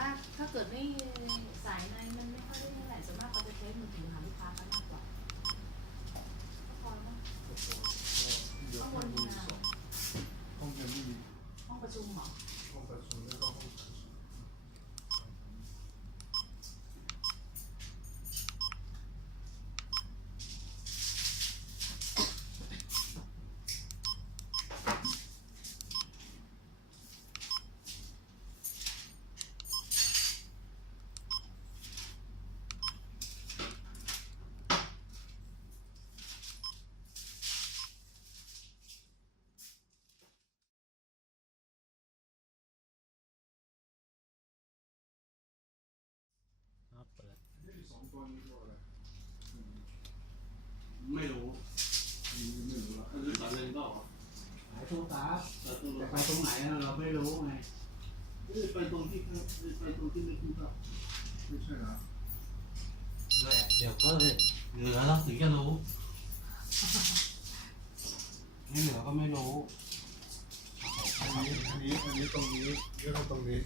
มากถ้าเกิดไม่สายในมันไม่ค่อยได้เท่าไหร่ส่วนมากเขาจะใช้มือถือหาลูกค้ากันมากกว่าพอแล้วข้างบนมีอะไรห้องเรียนไม่มี ห้องประชุมเหรอ ห้องประชุมแล้วก็ห้องประชุมนี่สองตัวนี้ตัวอะไรไม่รู้ไม่รู้ละ อันนี้สายเลนก็ หายตัวตาแต่ไปตรงไหนเราไม่รู้ไง ไปตรงที่ไปตรงที่ไม่คุ้นครับ ไม่ใช่นะ เดี๋ยวก็เลยเหลือเราถึงจะรู้ไม่เหลือก็ไม่รู้ อันนี้ตรงนี้แล้วก็ตรงนี้